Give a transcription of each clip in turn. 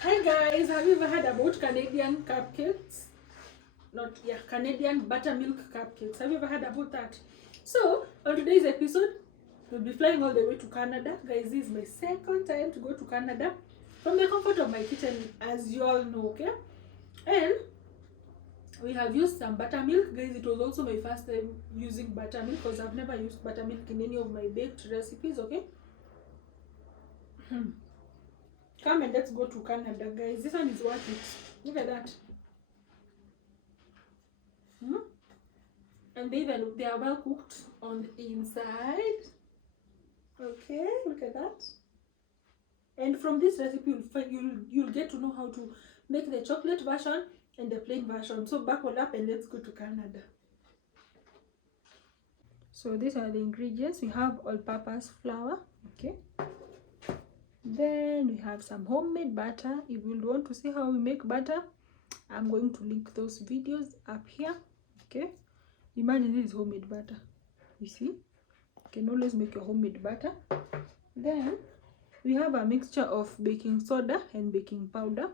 Hi guys, have you ever heard about Canadian cupcakes? Canadian buttermilk cupcakes. Have you ever heard about that? So, on today's episode, we'll be flying all the way to Canada. Guys, this is my second time to go to Canada from the comfort of my kitchen, as you all know, okay? And we have used some buttermilk. Guys, it was also my first time using buttermilk because I've never used buttermilk in any of my baked recipes, okay? Come and let's go to Canada, guys. This one is worth it. Look at that. And they are well cooked on the inside. Okay, look at that. And from this recipe, you'll get to know how to make the chocolate version and the plain version. So buckle up and let's go to Canada. So these are the ingredients. We have all-purpose flour. Okay. Then we have some homemade butter. If you want to see how we make butter, I'm going to link those videos up here. Okay. Imagine this is homemade butter. You see, you can always make your homemade butter. Then we have a mixture of baking soda and baking powder.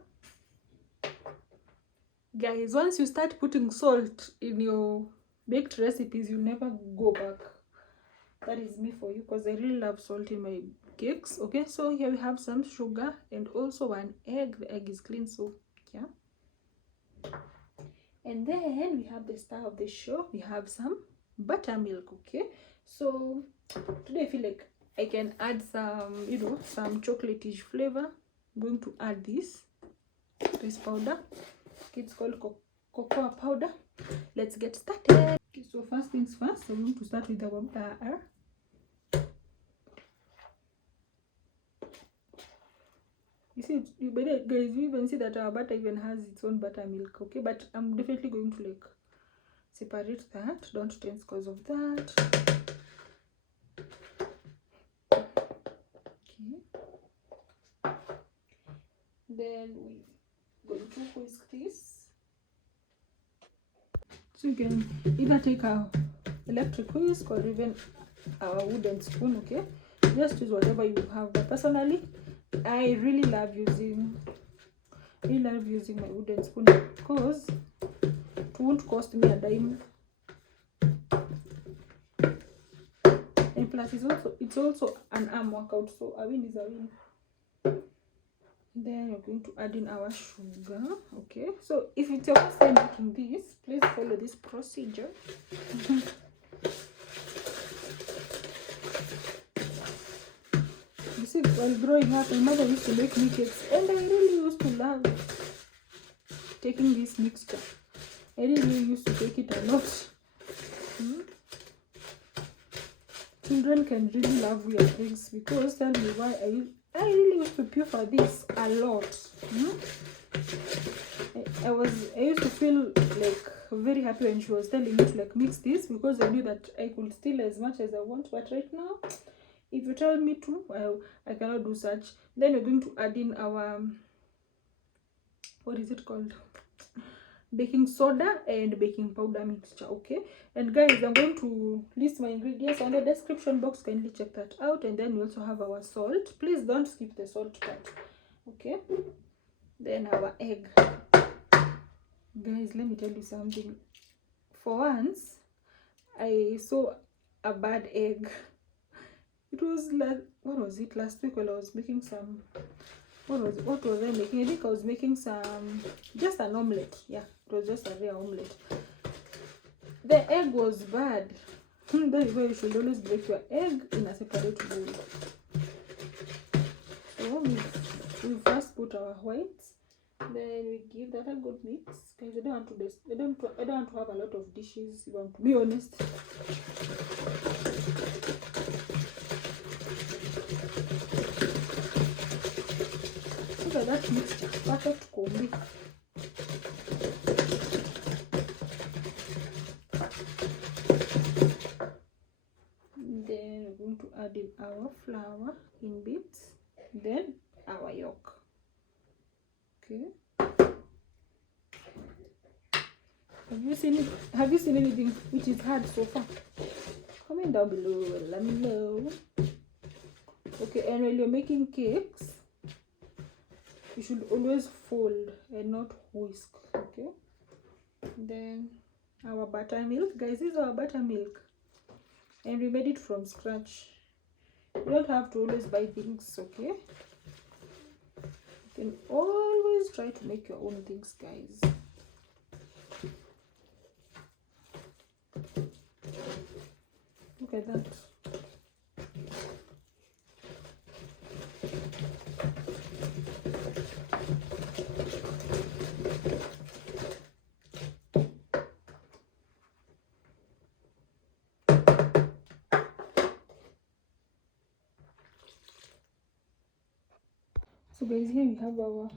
Guys, once you start putting salt in your baked recipes, you'll never go back. That is me for you, because I really love salt in my cakes. Okay, so here we have some sugar and also an egg. The egg is clean, so yeah. And then we have the star of the show. We have some buttermilk. Okay, so today I feel like I can add some, some chocolate-ish flavor. I'm going to add this powder. Okay, it's called cocoa powder. Let's get started. Okay, so first things first, I'm going to start with our butter. You see, you better, guys, you even see that our butter even has its own buttermilk. Okay, but I'm definitely going to like separate that. Don't tense because of that. Okay, then we're going to whisk this. So you can either take a electric whisk or even a wooden spoon. Okay, just use whatever you have. But personally, I really love using my wooden spoon because it won't cost me a dime, and plus it's also an arm workout, so a win is a win. Then we're going to add in our sugar. Okay, so if it's your first time making this, please follow this procedure. You see, while growing up, my mother used to make me cakes, and I really used to love taking this mixture. I really used to take it a lot. Children can really love weird things, because tell me why I really used to pure for this a lot. I used to feel like very happy when she was telling me to like mix this, because I knew that I could steal as much as I want. But right now, if you tell me to, I cannot do such. Then we're going to add in our, what is it called, baking soda and baking powder mixture. Okay, and guys, I'm going to list my ingredients on the description box. Kindly check that out. And then we also have our salt. Please don't skip the salt part. Okay, then our egg. Guys, let me tell you something. For once, I saw a bad egg. It was like, what was it, last week while I was making some, what was I making? I think I was making some, just an omelette. Yeah, it was just a real omelette. The egg was bad. That is why you should always break your egg in a separate bowl. So we first put our whites, then we give that a good mix. Guys, I don't want to have a lot of dishes, if I'm to be honest. Look at that mixture, perfect combi. Then we're going to add in our flour in bits, then our yolk. Okay. Have you seen anything which is hard so far? Comment down below, let me know. Okay, and when you're making cakes, you should always fold and not whisk. Okay, then our buttermilk, guys, this is our buttermilk and we made it from scratch. You don't have to always buy things, okay? You can always try to make your own things, guys. Look at that. So guys, here we have our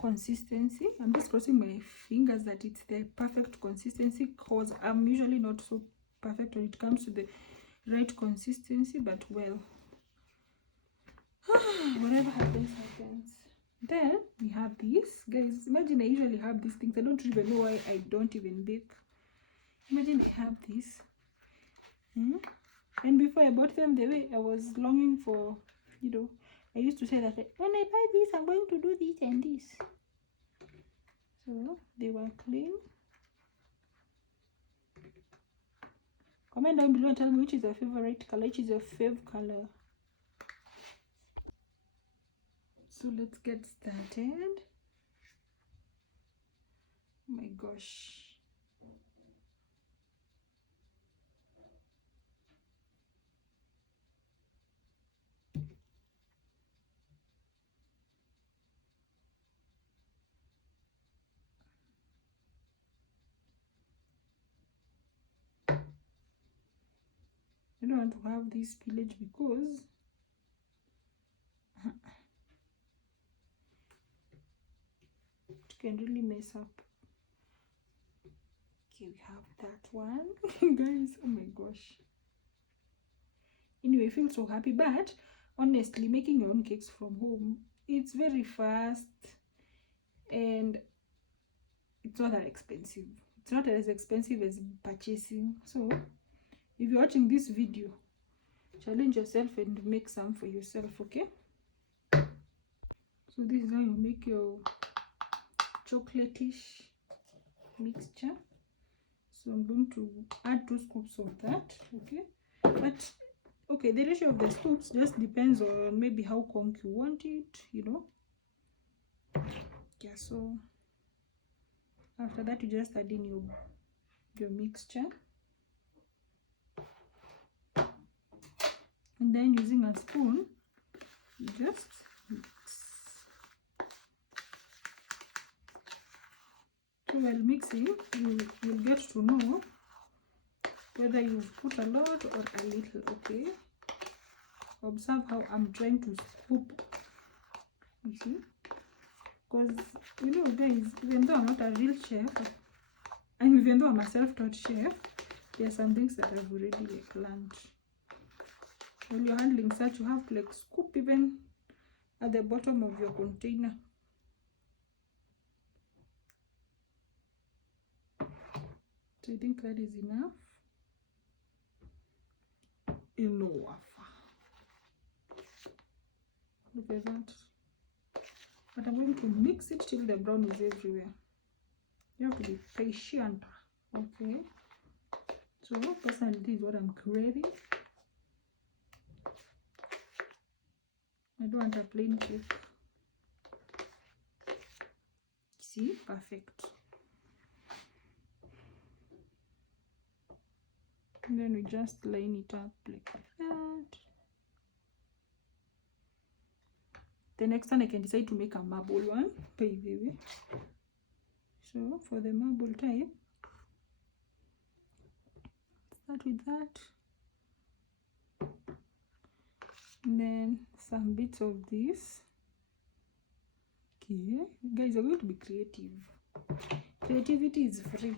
consistency. I'm just crossing my fingers that it's the perfect consistency, because I'm usually not so perfect when it comes to the right consistency, but well, whatever happens happens. Then we have this, guys. Imagine I usually have these things. I don't even know why I don't even bake. Imagine I have this. And before I bought them, the way I was longing for, you know, I used to say that when I buy this, I'm going to do this and this. So they were clean. Comment down below and tell me which is your favorite color, which is your favorite color. So let's get started. Oh my gosh. I don't want to have this spillage because it can really mess up. Okay, we have that one. Guys, oh my gosh. Anyway, I feel so happy, but honestly, making your own cakes from home, it's very fast and it's not that expensive. It's not as expensive as purchasing. So if you're watching this video, challenge yourself and make some for yourself, okay? So this is how you make your chocolate-ish mixture. So I'm going to add 2 scoops of that, okay? But okay, the ratio of the scoops just depends on maybe how conk you want it, you know. Yeah, so after that you just add in your mixture, and then using a spoon you just mix. So while mixing, you'll get to know whether you've put a lot or a little, okay? Observe how I'm trying to scoop, you see? Because, you know, guys, even though I'm not a real chef, and even though I'm a self-taught chef, there are some things that I've already like learned. When you're handling such, you have to like scoop even at the bottom of your container. So I think that is enough. Enough. Look at that. But I'm going to mix it till the brown is everywhere. You have to be patient, okay? So personally, this is what I'm craving. I don't want a plain cake. See, perfect. And then we just line it up like that. The next one I can decide to make a marble one, baby. So for the marble type, start with that. And then some bits of this. Okay, guys, are going to be creative. Creativity is free.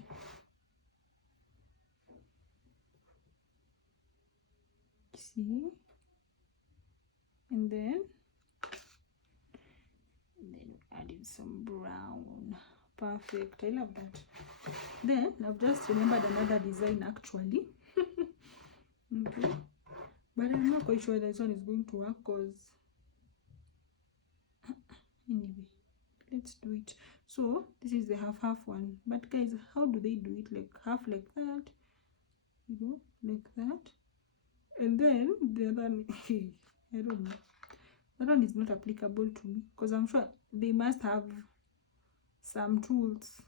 See? And then add in some brown. Perfect. I love that. Then I've just remembered another design actually. Okay. But I'm not quite sure this one is going to work because Anyway, let's do it. So this is the half one, but guys, how do they do it? Like half like that, you know, like that, and then the other one, I don't know, that one is not applicable to me because I'm sure they must have some tools.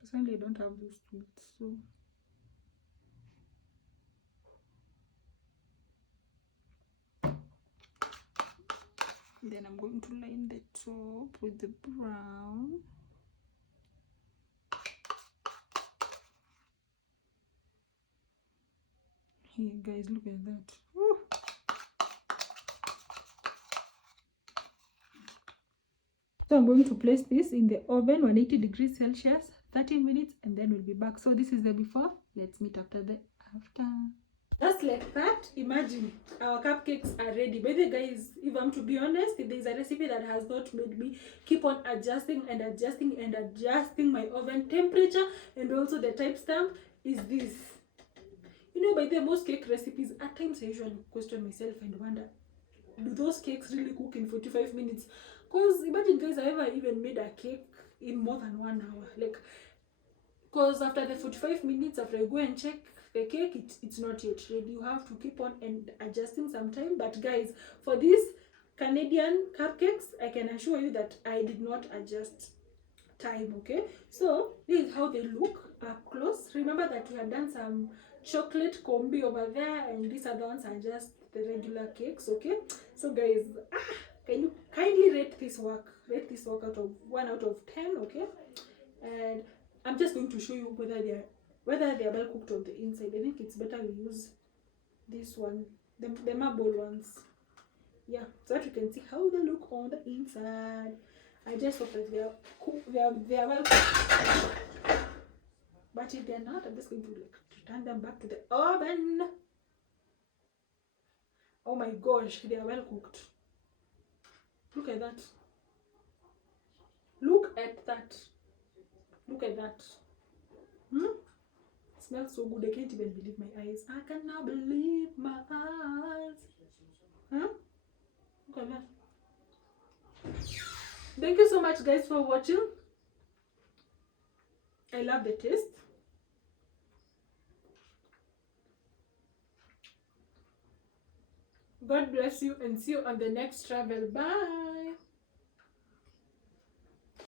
Personally, I don't have those tools, so then I'm going to line the top with the brown. Here guys, look at that. Woo. So I'm going to place this in the oven 180 degrees Celsius 30 minutes, and then we'll be back. So this is the before. Let's meet after the after. Just like that, imagine our cupcakes are ready. By the way, guys, if I'm to be honest, if there's a recipe that has not made me keep on adjusting and adjusting and adjusting my oven temperature and also the type stamp, is this. You know, by the most cake recipes, at times I usually question myself and wonder, do those cakes really cook in 45 minutes? Because imagine, guys, I ever even made a cake in more than 1 hour. Like, because after the 45 minutes, after you go and check the cake, it's not yet ready. You have to keep on and adjusting some time. But guys, for these Canadian cupcakes, I can assure you that I did not adjust time. Okay, so this is how they look up close. Remember that we had done some chocolate combi over there, and these other ones are just the regular cakes. Okay, so guys, can you kindly rate this work out of 1 out of 10? Okay, and I'm just going to show you whether they are well cooked on the inside. I think it's better we use this one, the marble ones. Yeah, so that you can see how they look on the inside. I just hope that they are well cooked. But if they're not, I'm just going to return them back to the oven. Oh my gosh, they are well cooked. Look at that. Look at that. Look at that. It smells so good. I can't even believe my eyes. I cannot believe my eyes. Look at that. Thank you so much, guys, for watching. I love the taste. God bless you, and see you on the next travel. Bye.